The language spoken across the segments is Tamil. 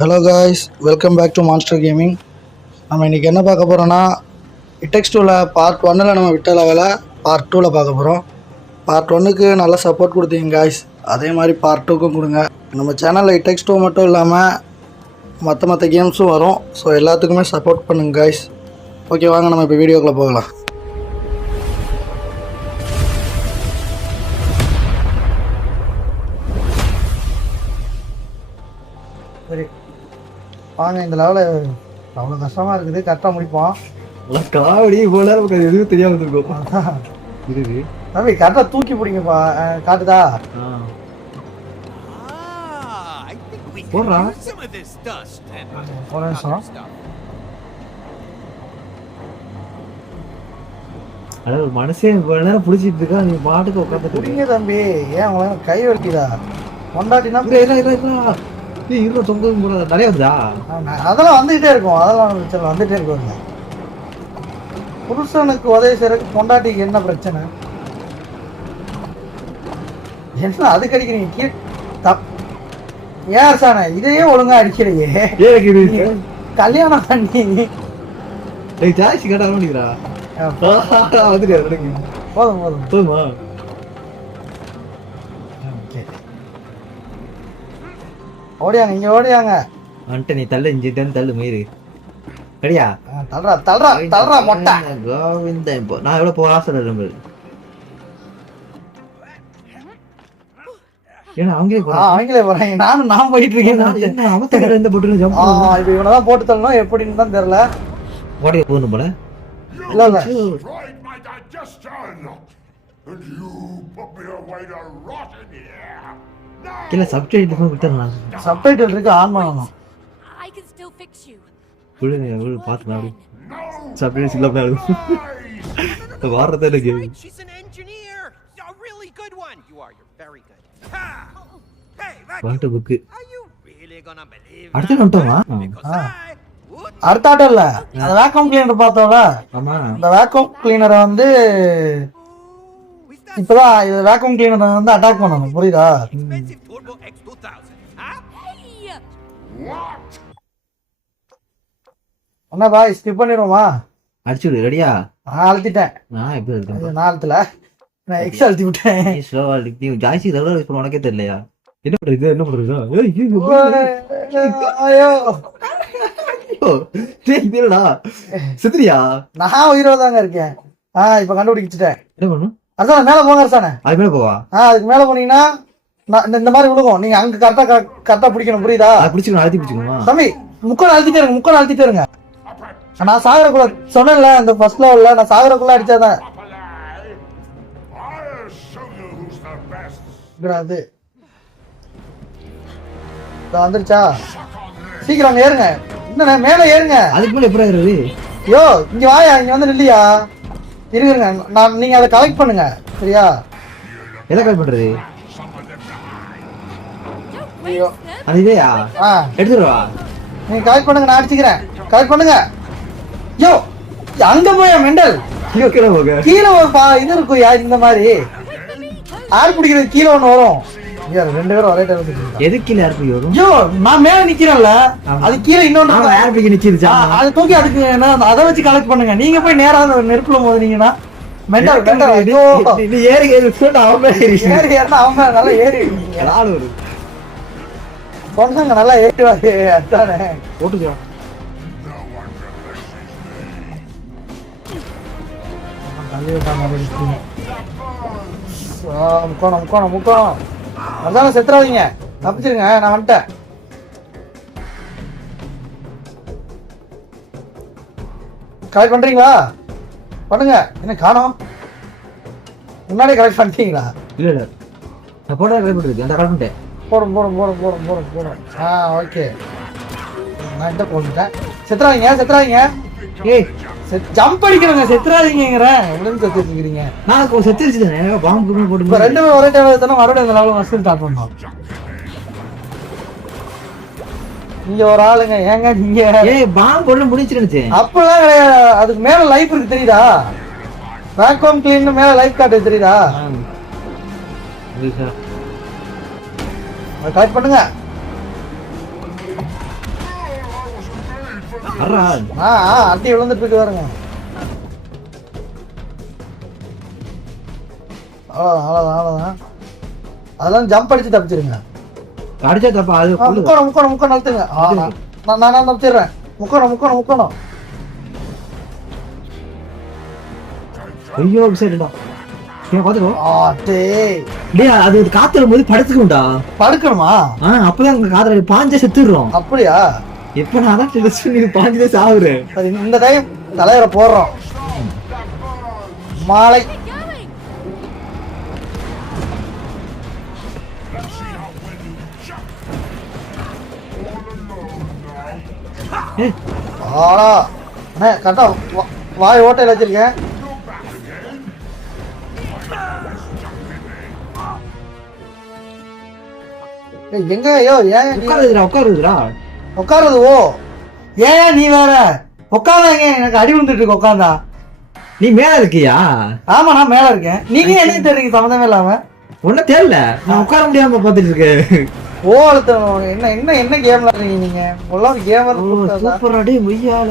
Hello guys, welcome back to Monster Gaming. நம்ம இன்றைக்கி என்ன பார்க்க போகிறோன்னா, இட்டெக்ஸ் 2ல் பார்ட் 1ல் நம்ம விட்ட லெவலை பார்ட் 2ல் பார்க்க போகிறோம். பார்ட் 1க்கு நல்லா சப்போர்ட் கொடுத்தீங்க காய்ஸ், அதே மாதிரி பார்ட் 2க்கும் கொடுங்க. நம்ம சேனலில் இட்டெக்ஸ் 2 மட்டும் இல்லாமல் மற்ற கேம்ஸும் வரும். ஸோ எல்லாத்துக்குமே சப்போர்ட் பண்ணுங்க காய்ஸ். ஓகே, வாங்க நம்ம இப்போ வீடியோக்குள்ளே போகலாம். சரி வாங்க, இந்த லெவலில் அவ்வளோ கஷ்டமாக இருக்குது, கரெக்டாக முடிப்போம். காவடி இவ்வளோ நேரம் எதுவும் தெரியாமல் இருக்கும். தம்பி கரெக்டாக தூக்கி பிடிங்கப்பா. காட்டுதா? போடுறா ஒரு நிமிஷம். அதாவது ஒரு மனசே இவ்வளோ நேரம் பிடிச்சிட்டு இருக்கா, நீ பாட்டுக்கு உட்காந்து பிடிங்க தம்பி. ஏன் உங்களுக்கு கை வலிக்குதா? கொண்டாட்டினா இருபது தொங்கும் கூட நிறைய வருதா? அதெல்லாம் வந்துகிட்டே இருக்கும், அதெல்லாம் பிரச்சனை வந்துகிட்டே இருக்குங்க. புருஷனுக்கு உதவி செய்யறதுக்கு பொண்டாட்டிக்கு என்ன பிரச்சனை? என்ன அதுக்கு அடிக்கிறீங்க? ஏன் சாண இதையே ஒழுங்கா அடிக்கிறீங்க? கல்யாணம் பண்ணி ஜாய்ச்சி கேட்டா பண்ணிக்கிறா வந்துட்டு போதும் போதும் போதுமா? ஓடியாங்க, இங்க ஓடியாங்க. வந்துட்டு நீ தள்ளு, இஞ்சி தள்ளு மீறு. ரெடியா? தள்ளுறா தள்ளுறா தள்ளுறா மொட்டை கோவிந்தா. இப்போ நான் எவ்வளோ போக ஆசை ரொம்ப. ஏன்னா அவங்களே போறாங்க, நான் போயிட்டு இருக்கேன். இப்ப இவனதான் போட்டு தள்ளணும், எப்படின்னு தான் தெரியல. ஓடிய போகணும் போல. இல்ல இல்ல இல்ல சப்டைட்டில் விட்டுறலாம். சப்டைட்டில் இருக்கு, ஆன் பண்ணணும். பார்த்து நாடு சப்டைட்டில் இல்லாம வாரத்தை எனக்கு வாட்ட புக்கு அடுத்து வந்துட்டோமா? அடுத்த ஆட்டம் இல்ல, அந்த வேக்யூம் கிளீனர் பார்த்தோம்ல. ஆமா, இந்த வேக்யூம் கிளீனரை வந்து இப்பதான் இது வேக்யூம் கிளீனரை வந்து அட்டாக் பண்ணணும், புரியுதா? என்ன பாய், ஸ்கிப் பண்ணிடுவோமா? அடிச்சுடு. ரெடியா? அழுத்திட்டேன். நான் எப்படி இருக்கேன்? நான் அழுத்தல, நான் எக்ஸ் அழுத்தி விட்டேன். ஸ்லோவா நீ ஜாய்ஸ்டிக் ரெகுலர் யூஸ் பண்ண உனக்கே தெரியலையா? என்ன பண்றது என்ன பண்றது? ஐயோ என்னடா சித்திரியா? நான் உயிரோட தாங்க இருக்கேன். இப்ப கண்டுபிடிச்சிட்டேன். என்ன பண்ணும்? அதான் மேல போங்க அரசானே. அது மேல போவா? அதுக்கு மேல போனீங்கன்னா இந்த மாதிரி விழுகும். நீங்க அங்க கரெக்டா பிடிக்கணும், புரியுதா? பிடிச்சிக்கணும், அழுத்தி பிடிச்சிக்கணுமா? தம்பி முக்கோணம் அழுத்திட்டே இருங்க. நான் சாகரக்குள்ள சொன்னேன்ல, இந்த ஃபர்ஸ்ட் லெவல்ல நான் சாகரக்குள்ள அடிச்சாதான் அது வந்துருச்சா. சீக்கிரம் ஏறுங்க, என்ன மேல ஏறுங்க. அதுக்கு மேல எப்படி ஏறுறது? யோ இங்க வாயா, இங்க வந்து நில்லியா. இருங்க, நீங்க அதை கலெக்ட் பண்ணுங்க, சரியா? எதை கலெக்ட் பண்றது? அது இதேயா? எடுத்துருவா. நீங்க கலெக்ட் பண்ணுங்க, நான் அடிச்சுக்கிறேன். கலெக்ட் பண்ணுங்க. யோ அங்க போயா மெண்டல். கீழே போக கீழே ஒரு இது இருக்கும் யா, இந்த மாதிரி ஆர் பிடிக்கிறது கீழே ஒண்ணு வரும். ரெண்டு பேரும் ஒரே டைம். எது கீழே ஏர் பிடிக்க வரும்? யோ நான் மேல நிக்கிறேன்ல, அது கீழே இன்னொன்னு ஏர் பிடிக்க நிச்சிருச்சா? அது தூக்கி அதுக்கு அதை வச்சு கலெக்ட் பண்ணுங்க. நீங்க போய் நேரா நெருப்புல மோதினீங்கன்னா மெண்டல் மெண்டல். ஐயோ நீ ஏறி அவன் ஏறி ஏறினா அவங்க நல்லா ஏறி வரும் சொன்னாங்க, நல்லா ஏறிவாரு. அதானே போட்டுக்கோ. முக்கோணம் அதான செத்துறாதீங்க, தப்பிச்சிருங்க. நான் வந்துட்டேன். கலெக்ட் பண்றீங்களா? பண்ணுங்க. என்ன காணோம்? முன்னாடி கலெக்ட் பண்ணிட்டீங்களா? இல்ல நான் போட கலெக்ட் பண்றது அந்த கலெக்ட் பண்ணிட்டேன். போடும். ஓகே, நான் இந்த போட்டுட்டேன். செத்துறாதீங்க. ஏய் ஜம்ப் அடிக்கிறவங்க செத்துறாதீங்கிறேன். எவ்வளவு செத்துட்டு இருக்கீங்க? நான் செத்துருச்சுதானே பாம்பு போட்டு ரெண்டு பேரும் ஒரே டைம் எடுத்தோம்னா மறுபடியும் அந்த லெவல் மஸ்ட் ஸ்டார்ட் பண்ணோம். இங்க ஒரு ஆளுங்க ஏங்க நீங்க பாம்பு போட்டு முடிச்சிருந்துச்சு. அப்பெல்லாம் கிடையாது, அதுக்கு மேல லைஃப் இருக்கு, தெரியுதா? வேக்யூம் கிளீன் மேல லைஃப் காட்டு, தெரியுதா? கலெக்ட் பண்ணுங்க. வர்றா. அட்டி விழுந்துட்டு இருக்கு பாருங்க. அவ்வளோதான். அதெல்லாம் ஜம்ப் அடிச்சு தப்பிச்சிருங்க. அடிச்சா தப்பா அது முக்கணும் அழுத்துங்க. நான் தப்பிச்சிடுறேன். முக்கணும். ஐயோ சரிடா. பாத்துக்கோ. டேய் அது காத்துல போது படுத்துக்கும்டா. படுக்கணுமா? அப்பதான் அங்க காத்துல பாஞ்சே செத்துடுறோம். அப்படியா? எப்ப நான் அதான் டெஸ்ட் பண்ணி பாஞ்சே சாவுறேன். இந்த டைம் தலைவரை போடுறோம். மாலை கரெக்டா வாய் ஓட்டையில வச்சிருக்கேன். எங்க ஐயோ ஏன் உட்காருது? ஓ ஏன் நீ வேற உட்காந்தாங்க. எனக்கு அடி விழுந்துட்டு இருக்கு உட்காந்தா. நீ மேல இருக்கியா? ஆமா நான் மேல இருக்கேன். நீங்க என்ன தெரியுங்க சம்மந்தமே இல்லாம? ஒன்னும் தெரியல, நான் உட்கார முடியாம பாத்துட்டு இருக்கேன். ஓ அழுத்தணும். என்ன கேம் விளையாடுறீங்க நீங்க? ஒரு கேமர் சூப்பரா டேய் மொய்யால.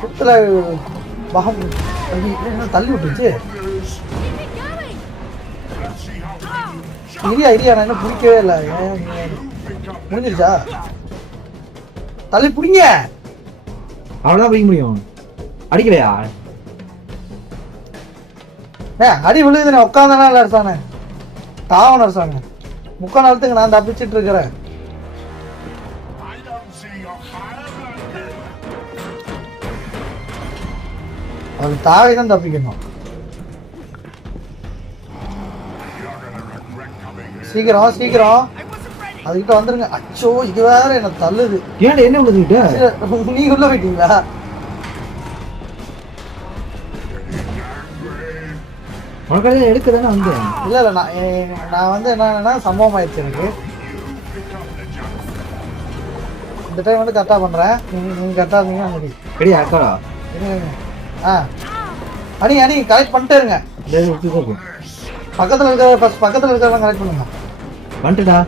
சுத்துல பாம் தள்ளி விட்டுச்சு. ஐடியா நான் இன்னும் பிடிக்கவே இல்லை. முடிஞ்சிருச்சா? தள்ளி பிடிங்க. அவ்வளவுதான் பிடிக்க முடியும். அடிக்கலையா? அடி விழுதுண்ணே. உட்காந்தானே இல்லை அரசானே. தாவன அரசானே. முக்கால் நேரத்துக்கு நான் தப்பிச்சுட்டு இருக்கிறேன். அது தாவை தான் தப்பிக்கணும். சீக்கிரம் அதுகிட்ட வந்துருங்க. அச்சோ இது வேற என்ன தள்ளுது. ஏன்டா என்ன விழுதுகிட்ட? நீங்க உள்ள போயிட்டீங்களா? உனக்கு எடுக்க தானே வந்தேன். இல்ல நான் வந்து என்னன்னா சம்பவம் ஆயிடுச்சு எனக்கு. இந்த டைம் வந்து கரெக்டா பண்றேன். நீங்க கரெக்டா இருந்தீங்கன்னா முடி ரெடியா அக்கா? அணி கலெக்ட் பண்ணிட்டே இருங்க. பக்கத்துல இருக்கிறவங்க கலெக்ட் பண்ணுங்க. வந்துடா.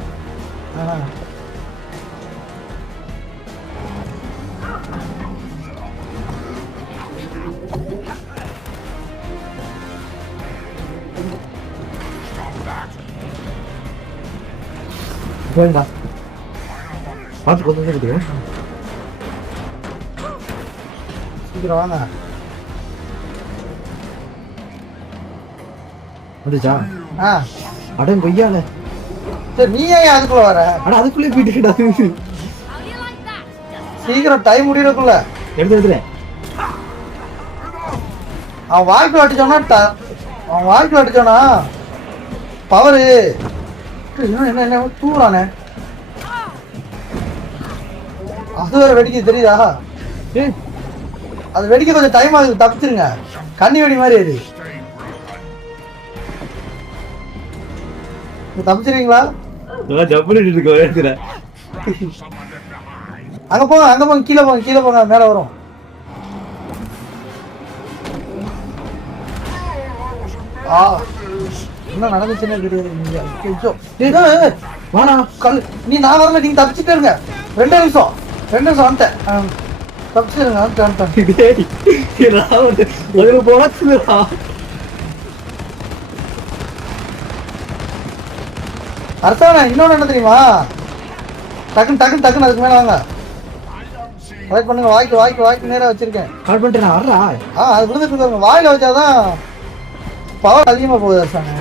வேண்டா பார்த்து கொஞ்சம் கிடைக்கும். சீக்கிரம் வாங்க. வந்துச்சா? அடன் கொய்யால. சரி நீ ஏன் அதுக்குள்ள வர? அட அதுக்குள்ளே போயிட்டு கிடாது. சீக்கிரம் டைம் முடியறதுக்குள்ள எடுத்துறேன். அவன் வாய்ப்பு அடிச்சோன்னா பவரு என்ன தூரானே. அது வேற வெடிக்க தெரியுதா? அது வெடிக்க கொஞ்சம் டைம் ஆகுது. தப்பிச்சிருங்க. கண்ணி வெடி மாதிரி அது. தப்பிச்சிருவீங்களா? அங்க போங்க கீழே போங்க மேல வரும். என்ன நடந்துச்சுன்னு தெரியாது. நீ நான் வரல, நீங்க தப்பிச்சுட்டே இருங்க. 2 நிமிஷம் வந்துட்டேன். தப்பிச்சிருங்க. அரசாணை இன்னொன்னு என்ன தெரியுமா? டக்குன்னு அதுக்கு மேல வாங்க. கலெக்ட் பண்ணுங்க. வாய்க்கு நேரா வச்சிருக்கேன். அது விழுந்துட்டு இருக்காங்க. வாயில வச்சாதான் பவர் அதிகமா போகுது அரசாணை.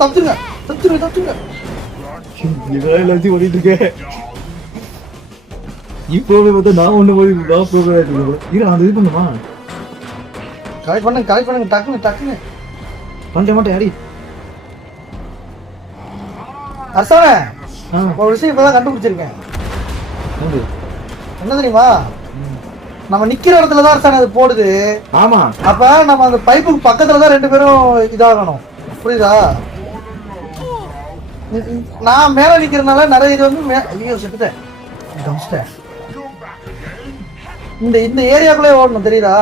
தப்பிச்சுங்க. ஓடிட்டு இருக்கேன். இப்போவே பார்த்தா நான் ஒண்ணு போய் அது இது பண்ணுமா? கலெக்ட் பண்ணுங்க. டக்குன்னு மாட்டேன் அடி. அரசாணை ஒரு விஷயம் இப்பதான் கண்டுபிடிச்சிருக்கேன். என்ன தெரியுமா? நம்ம நிக்கிற இடத்துலதான் அரசாணை அது போடுது. ஆமா. அப்ப நம்ம அந்த பைப்புக்கு பக்கத்துலதான் 2 பேரும் இதாகணும். புரியுதா? நான் மேல நிக்கிறதுனால நிறைய இது வந்து ஐயோ செத்துட்டேன். இந்த ஏரியாக்குள்ளே ஓடணும். தெரியுதா?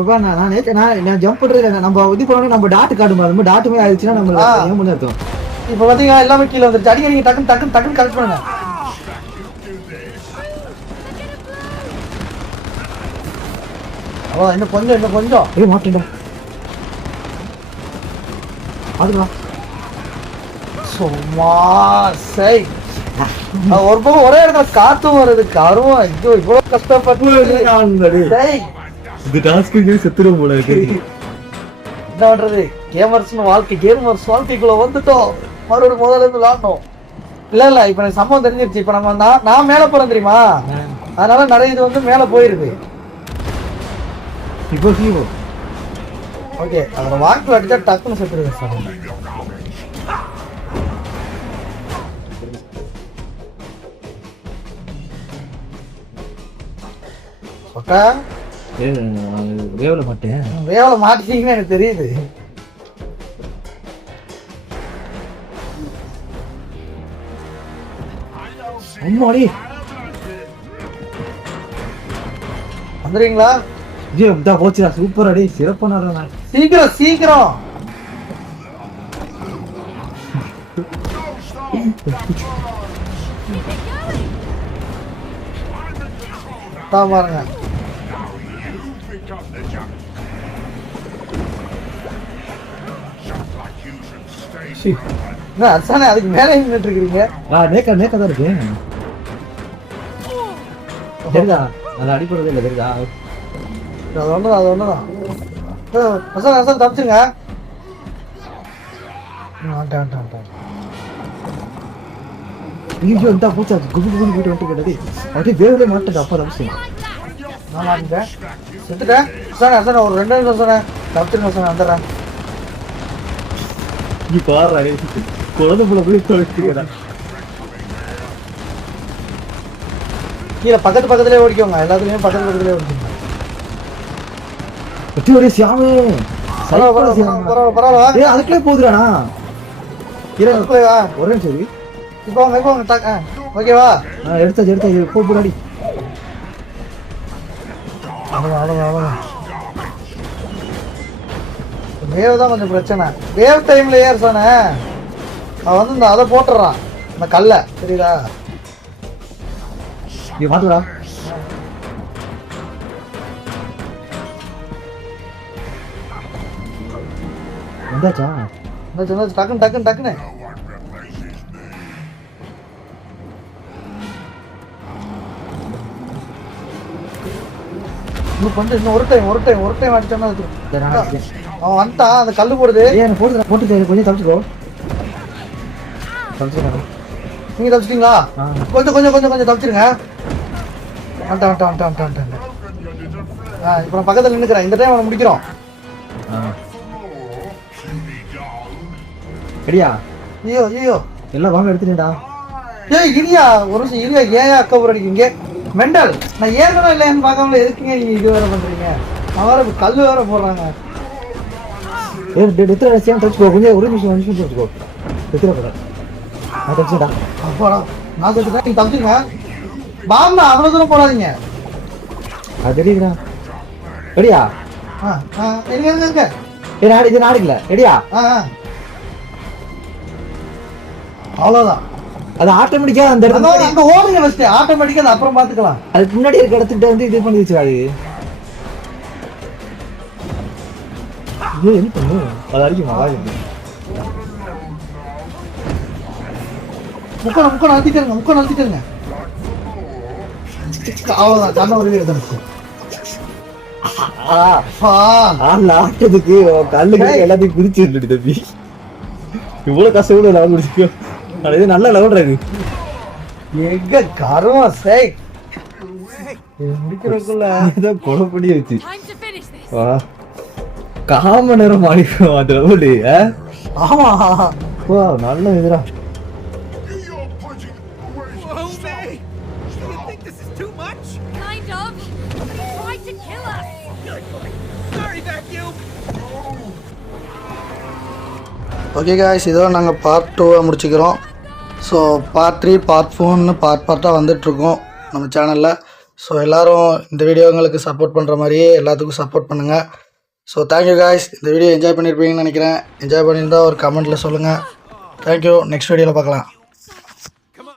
இப்ப நான் ஜம்ப் பண்றது நம்ம இது பண்ணணும். நம்ம டாட் காட்டும் நம்ம டாட்டுமே ஆயிடுச்சுன்னா நம்ம ஏன் பண்ணி அர்த்தம். இப்போ பாத்தீங்கன்னா எல்லாமே கீழே வந்துருச்சு. அடிக்க நீங்க டக்குன்னு கரெக்ட் பண்ணுங்க. அவ்வளோ இன்னும் கொஞ்சம் ஏய் மாட்டேன்டா அதுவா சும்மா சை. ஒரு பக்கம் ஒரே இடத்துல காத்தும் வருது கருவம். ஐயோ இவ்வளவு கஷ்டப்பட்டு சை. இது டாஸ்க்கு செத்துரும் போல இருக்கு. என்ன பண்றது, கேமர்ஸ் வாழ்க்கைக்குள்ள வந்துட்டோம். மறுபடியும் முதல்ல இருந்து விளாடணும். இல்ல இப்ப எனக்கு சம்பவம் தெரிஞ்சிருச்சு. இப்ப நம்ம நான் மேல போறேன் தெரியுமா, அதனால நிறைய இது வந்து மேல போயிருது. இப்போ ஹீரோ ஓகே அதோட வாக்கில் அடிச்சா டக்குன்னு செத்துருது சார். சொக்கா வேவல மாட்டேன். வேவல மாட்டீங்கன்னு எனக்கு தெரியுது. அம்மாடி வந்துடுவீங்களா? போச்சுடா சூப்பர் அடி சிறப்பான சீக்கிரம் பாருங்க. அசானே அதுக்கு மேலே நின்றுட்டு இருக்கீங்க. நேக்கா தான் இருக்கு. தெரியுதா அது அடிப்படுறது இல்லை. தெரியுதா அது ஒண்ணுதான். அசான் தப்பிச்சுங்க. பூச்சா குபு போயிட்டு வந்துட்டு கேட்டது அப்படியே வேவலே மாட்டேன். அப்பா தப்பிச்சு நான் மாட்டேன் செத்துட்டேன். அசானே ஒரு 2 நிமிஷம் அசானே தப்பிச்சுங்க. அசானே வந்துடுறேன். நீ பாரு குழந்தை போல போய் தொலைச்சுக்கிறா. கீழே பக்கத்துலேயே ஓடிக்கோங்க. எல்லாத்துலயும் பக்கத்துலேயே ஓடிக்கோங்க. ஒரே சியாமே பரவாயில்ல அதுக்குள்ளே போகுதுடானா. ஒரே சரி இப்போ ஓகேவா எடுத்தா போடாடி. அவ்வளோதான். வேவ் தான் கொஞ்சம் பிரச்சனை. வேவ் டைம்ல ஏறுசானே அவன் வந்து இந்த அதை போட்டுறான் இந்த கல்லை. தெரியுதா நீ மாத்துடா. வந்தாச்சா டக்குன்னு இன்னும் ஒரு டைம் அடிச்சோம்னா அவன் வந்துட்டான். அந்த கல்லு போடுது. போட்டு கொஞ்சம் தப்பிச்சுக்கோ. நீங்க தப்பிச்சிட்டீங்களா? கொஞ்சம் தப்பிச்சிருங்க. வந்துட்டான். இப்போ நான் பக்கத்தில் நின்றுக்கிறேன். இந்த டைம் அவனை முடிக்கிறோம். ரெடியா? ஐயோ எல்லாம் வாங்க எடுத்துட்டேன்டா. இரியா ஒரு நிமிஷம் இரியா. ஏன் அக்கா ஊர் அடிக்கீங்க மெண்டல்? நான் ஏற்கனவே இல்லைன்னு பார்க்காமல எதுக்குங்க நீங்க இது வேற பண்றீங்க? அவரை கல்லு வேற போடுறாங்க. தச்சுக்கோ கொஞ்சம் ஒரு நிமிஷம் தச்சுக்கோ. தச்சுடா அப்போடா நான் தச்சுட்டேன். நீங்க தச்சுங்க. பாம்னா அவ்வளவு தூரம் போடாதீங்க. அது தெரியுதுடா. ரெடியா? இருங்க. இது நாடுக்கல. ரெடியா? அவ்வளவுதான். அது ஆட்டோமேட்டிக்கா அந்த இடத்துல அங்க ஓடுங்க ஃபர்ஸ்ட். ஆட்டோமேட்டிக்கா அது அப்புறம் பாத்துக்கலாம். அதுக்கு முன்னாடி இருக்க இடத்துக்கிட்ட வந்து இது பண்ணி வச்சு அது என்ன பண்ணு. அது அடிக்குமா? முக்கணம் அழுத்திட்டுருங்க. அவ்வளவுதான். கண்ண ஒரு எடுத்து ஆட்டத்துக்கு கல்லுக்கு எல்லாத்தையும் குதிச்சு தம்பி. இவ்வளவு கஷ்டம் லெவல் குடிச்சிக்கோ. இது நல்ல லெவல் இருக்கு. எங்க கருவம் சேய் முடிக்கிறதுக்குள்ள ஏதோ கொலை பண்ணி வச்சு காம நேரம் மாறிக்கும் அந்த லெவலு. ஆமா நல்ல இதுடா. ஓகே காய்ஸ், இதோட நாங்கள் பார்ட் 2 முடிச்சுக்கிறோம். ஸோ பார்ட் 3 பார்ட் 4ன்னு பார்ட்டாக வந்துட்டுருக்கோம் நம்ம சேனலில். ஸோ எல்லோரும் இந்த வீடியோ எங்களுக்கு சப்போர்ட் பண்ணுற மாதிரியே எல்லாத்துக்கும் சப்போர்ட் பண்ணுங்கள். So thank you guys. இந்த வீடியோ என்ஜாய் பண்ணியிருப்பீங்கன்னு நினைக்கிறேன். என்ஜாய் பண்ணியிருந்தால் ஒரு கமெண்ட்டில் சொல்லுங்கள். தேங்க்யூ. நெக்ஸ்ட் வீடியோவில் பார்க்கலாம்.